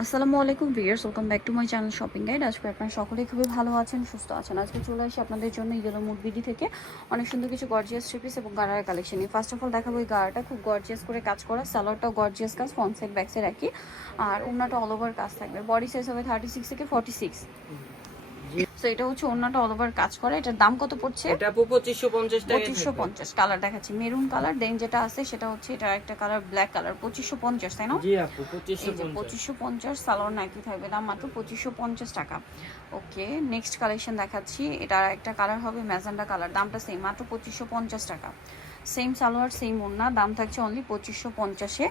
আসসালামু আলাইকুম viewers, welcome back to my channel shopping guide. আজকে আপনারা সকলেই খুবই ভালো আছেন, সুস্থ আছেন। আজকে চলে আসি আপনাদের জন্য ইয়েলো মুড বিডি থেকে অনেক সুন্দর কিছু গর্জিয়াস থ্রি পিস এবং গারার কালেকশন নিয়ে। ফার্স্ট অফ অল দেখাবো এই গারাটা খুব গর্জিয়াস করে কাজ করা, সালোয়ারটাও গর্জিয়াস কাজ, ফ্রন্ট সাইড ব্যাক সাইড একই, আর ওড়নাটা অল ওভার কাজ থাকবে। বডি সাইজ হবে 36 থেকে 46। সো এটা হচ্ছে ওড়নাটা অল ওভার কাজ করা। এটার দাম কত পড়ছে? এটা আপু 2550 টাকা। 2550। কালার দেখাচ্ছি মেরুন কালার, দেন যেটা আছে সেটা হচ্ছে এটা একটা কালার ব্ল্যাক কালার। 2550 তাই না? জি আপু 2550। 2550 সালোয়ার নাকি থাকবে, দাম মাত্র 2550 টাকা। ওকে, নেক্সট কালেকশন দেখাচ্ছি। এটার একটা কালার হবে ম্যাজেন্ডা কালার, দামটা সেম, মাত্র 2550 টাকা। সেম সালোয়ার সেম ওড়না, দাম থাকছে অনলি 2550-এ।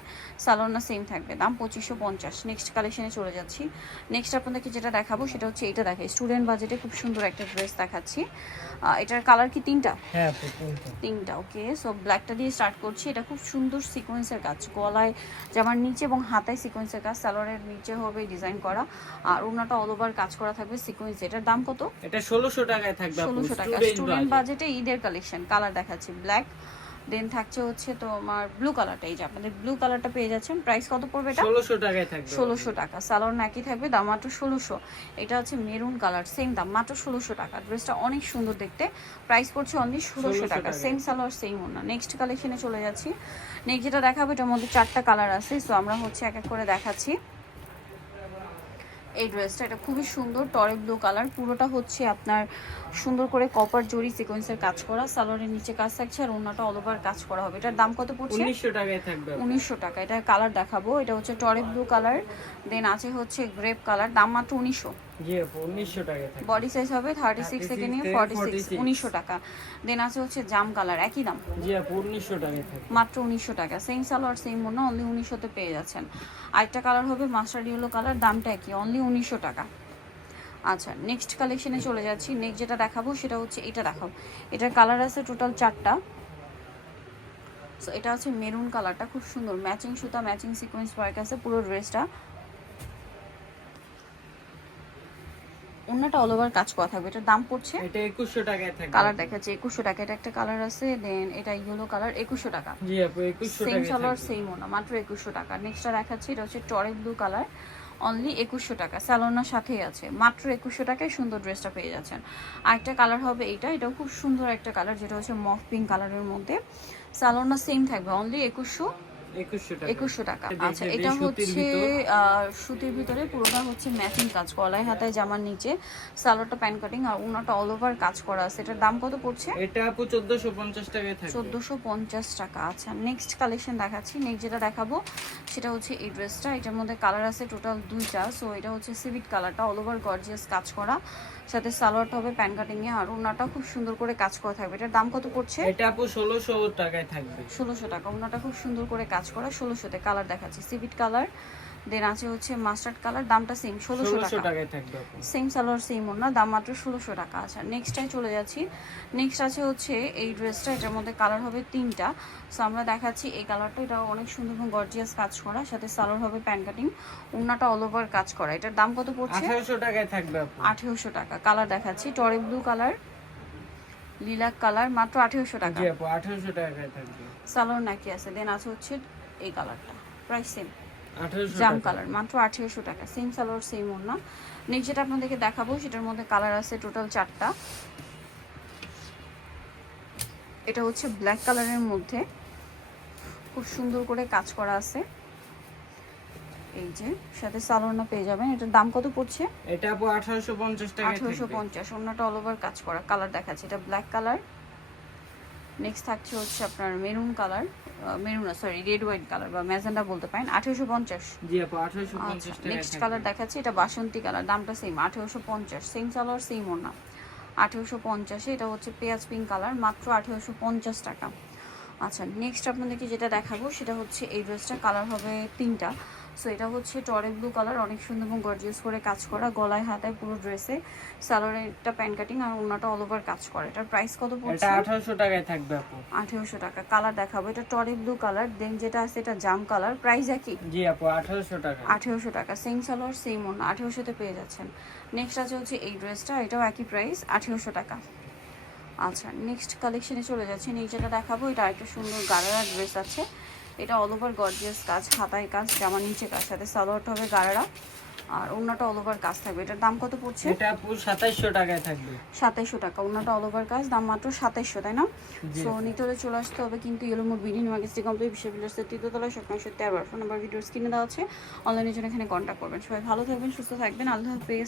সালোয়ার না সেম থাকবে, দাম 2550। নেক্সট কালেকশনে চলে যাচ্ছি। নেক্সট আপনাদেরকে যেটা দেখাবো সেটা হচ্ছে এটা দেখাই, স্টুডেন্ট বাজেটে খুব সুন্দর একটা ড্রেস দেখাচ্ছি। এটার কালার কি তিনটা? হ্যাঁ আপু তিনটা। তিনটা। ওকে, সো ব্ল্যাকটা দিয়ে স্টার্ট করছি। এটা খুব সুন্দর সিকোয়েন্সের কাজ, গলায় জামার নিচে এবং হাতায় সিকোয়েন্সের কাজ, সালোয়ারের নিচে হবে ডিজাইন করা, আর ওড়নাটা অল ওভার কাজ করা থাকবে সিকোয়েন্স। এটার দাম কত? এটা 1600 টাকায় থাকবে আপু। 1600 টাকা। স্টুডেন্ট বাজেটে ঈদের কালেকশন। কালার দেখাচ্ছি ব্ল্যাক, দেন থাকছে হচ্ছে তোমার ব্লু কালারটা। এই যে আপনাদের ব্লু কালারটা পেয়ে যাচ্ছেন। প্রাইস কত পড়বে এটা? 1600 টাকায় থাকবে। 1600 টাকা। সালোয়ার নাকি থাকবে, দাম মাত্র 1600। এটা হচ্ছে মেরুন কালার, সেম দাম মাত্র 1600 টাকা। ড্রেসটা অনেক সুন্দর দেখতে, প্রাইস পড়ছে অনলি 1600 টাকা। সেম সালোয়ার সেম ওড়না। নেক্সট কালেকশনে চলে যাচ্ছি। নেক্সট যেটা দেখাবো এটার মধ্যে 4টা কালার আছে, সো আমরা হচ্ছে এক এক করে দেখাচ্ছি। এই ড্রেসটা, এটা খুবই সুন্দর টরে ব্লু কালার, পুরোটা হচ্ছে আপনার সুন্দর করে কপার জরি সিকোয়েন্সের কাজ করা, সালোয়ারের নিচে কাজ থাকছে আর ওড়নাটা অল ওভার কাজ করা হবে। এটার দাম কত পড়ছে? 1900 টাকায় থাকবে। 1900 টাকা। এটার কালার দেখাবো, এটা হচ্ছে টরে ব্লু কালার, দেন আছে হচ্ছে গ্রেপ কালার, দাম মাত্র 1900। জি আপু 1900 টাকায় থাকবে। বডি সাইজ হবে 36 থেকে নিয়ে 46, 1900 টাকা। দেন আছে হচ্ছে জাম কালার, একই দাম, জি আপু 1900 টাকায় থাকবে। মাত্র 1900 টাকা। সেম সালোয়ার সেম ওড়না, অনলি 1900-তে পেয়ে যাচ্ছেন। আরেকটা কালার হবে মাস্টার্ড ইয়েলো কালার, দামটা একই, অনলি 1900 টাকা। আচ্ছা, নেক্সট কালেকশনে চলে যাচ্ছি। নেক্সট যেটা দেখাবো সেটা হচ্ছে এটা দেখাবো। এটার কালার আছে টোটাল 4টা। সো এটা হচ্ছে মেরুন কালারটা, খুব সুন্দর ম্যাচিং সুতা, ম্যাচিং সিকোয়েন্স ওয়ার্ক আছে পুরো ড্রেসটা। ওড়নাটা অল ওভার কাজ করা থাকবে। এটার দাম পড়ছে, এটা 2100 টাকায় থাকবে। কালার দেখাচ্ছে 2100 টাকা। এটা একটা কালার আছে, দেন এটা ইয়েলো কালার, 2100 টাকা। জি আপু 2100 সেম টাকায় সালোয়ার থাকবে। সেম ওড়না, মাত্র 2100 টাকা। নেক্সটটা দেখাচ্ছি, এটা হচ্ছে টরে ব্লু কালার, অনলি 2100 টাকা। স্যালোনার সাথেই আছে, মাত্র 2100 টাকায় সুন্দর ড্রেসটা পেয়ে যাচ্ছেন। আরেকটা কালার হবে এইটা, এটাও খুব সুন্দর একটা কালার, যেটা হচ্ছে মফ পিঙ্ক কালারের মধ্যে। স্যালোনা সেম থাকবে, অনলি 2100 টাকা। আচ্ছা, এটা হচ্ছে সুতির ভিতরে, পুরোটা হচ্ছে ম্যাচিং কাজ, গলায় হাতায় জামার নিচে সালোয়ারটা প্যান কাটিং আর ওনাটা অল ওভার কাজ করা আছে। এটার দাম কত পড়ছে? এটা আপু 1450 টাকায় থাকবে। 1450 টাকা। আচ্ছা, নেক্সট কালেকশন দেখাচ্ছি। নেক্সট যেটা দেখাবো সেটা হচ্ছে এই ড্রেসটা। এটার মধ্যে কালার আছে টোটাল 2টা। সো এটা হচ্ছে সিভিট কালারটা, অল ওভার গর্জিয়াস কাজ করা, সাথে সালোয়ারটা হবে প্যান কাটিং এ আর ওনাটা খুব সুন্দর করে কাজ করা থাকবে। এটার দাম কত পড়ছে? এটা আপু 1600 টাকায় থাকবে। 1600 টাকা। ওনাটা খুব সুন্দর করে কাজ করা, 1600-তে। কালার দেখাচ্ছি সিভিট কালার, দেন আছে হচ্ছে মাস্টার্ড কালার, দামটা সেম 1600 টাকায় থাকবে আপু। সেম সালোয়ার সেম ওড়না, দাম মাত্র 1600 টাকা। আচ্ছা, নেক্সটটাই চলে যাচ্ছি। নেক্সট আছে হচ্ছে এই ড্রেসটা, এটার মধ্যে কালার হবে 3টা। সো আমরা দেখাচ্ছি এই কালারটা, এটা অনেক সুন্দর এবং গর্জিয়াস কাজ করা, সাথে সালোয়ার হবে প্যান কাটিং, ওড়নাটা অল ওভার কাজ করা। এটার দাম কত পড়ছে? 1800 টাকায় থাকবে আপু। 1800 টাকা। কালার দেখাচ্ছি টরে ব্লু কালার, লিলাক কালার, মাত্র 1800 টাকা। জি আপু 1800 টাকায় থাকবে। সালোয়ার নাকি আছে, দেন আছে হচ্ছে এই কালারটা, প্রাইস সেম, 1800 জাম টাকা। কালার, মাত্র 1800 টাকা। সেম সালোয়ার সেম ওড়না। নেক্সট যেটা আপনাদেরকে দেখাবো সেটার মধ্যে কালার আছে টোটাল 4টা। এটা হচ্ছে ব্ল্যাক কালারের মধ্যে, খুব সুন্দর করে কাজ করা আছে, এই যে সাথে সালোয়ারটা পেয়ে যাবেন। এটার দাম কত পড়ছে? এটা আপু 1850 টাকায় থাকবে। 1850। ওড়নাটা অল ওভার কাজ করা। কালার দেখাচ্ছে, এটা ব্ল্যাক কালার। নেক্সট থাকছে হচ্ছে আপনার মেরুন কালার, মেরুন না সরি রেড হোয়াইট কালার বা ম্যাজেন্ডা বলতে পারেন, 1850। জি আপু 1850 টাকা। নেক্সট কালার দেখাচ্ছি, এটা বাসন্তী কালার, দামটা সেম 1850। সেম সালোয়ার সেম ওড়না, 1850-এ। এটা হচ্ছে পেঁয়াজ পিঙ্ক কালার, মাত্র 1850 টাকা। আচ্ছা, নেক্সট আপনাদেরকে যেটা দেখাবো সেটা হচ্ছে এই ড্রেসটা, কালার হবে 3টা। সো এটা হচ্ছে টরে ব্লু কালার, অনেক সুন্দর এবং গর্জিয়াস করে কাজ করা, গলায় হাতায় পুরো ড্রেসে সালোয়ারের একটা প্যান কাটিং আর ওড়নাটা অল ওভার কাজ করা। এটার প্রাইস কত পড়ছে? এটা 1800 টাকায় থাকবে আপু। 1800 টাকা। কালার দেখাবো, এটা টরে ব্লু কালার, দেন যেটা আছে এটা জাম কালার, প্রাইস একই, জি আপু 1800 টাকা। 1800 টাকা। সেম সালোয়ার সেম ওড়না, 1800-তে পেয়ে যাচ্ছেন। নেক্সট আছে হচ্ছে এই ড্রেসটা, এটাও একই প্রাইস, 1800 টাকা। আচ্ছা, নেক্সট কালেকশনে চলে যাচ্ছে। যেটা দেখাবো এটা আরেকটা সুন্দর গারারা ড্রেস আছে, এটা অল ওভার গর্জিয়াস কাজ, হাতায় কাজ, জামার নিচে কাজ, সাথে সালোয়ারটা হবে গারারা আর ওড়নাটা অল ওভার কাজ থাকবে। এটার দাম কত পড়ছে? এটা আপু 2700 টাকায় থাকবে। 2700 টাকা। ওড়নাটা অল ওভার কাজ, দাম মাত্র 2700, তাই না? জি সো নিতে হলে চলে আসতে হবে কিন্তু yellow mode BD market complete বিশ্ব বিলাসের তৃতীয়তলায় শপ 913। ফোন নাম্বার ভিডিওর স্ক্রিনে দেওয়া আছে, অনলাইনের জন্য এখানে কন্ট্যাক্ট করবেন। সবাই ভালো থাকবেন, সুস্থ থাকবেন, আল্লাহ হাফেজ।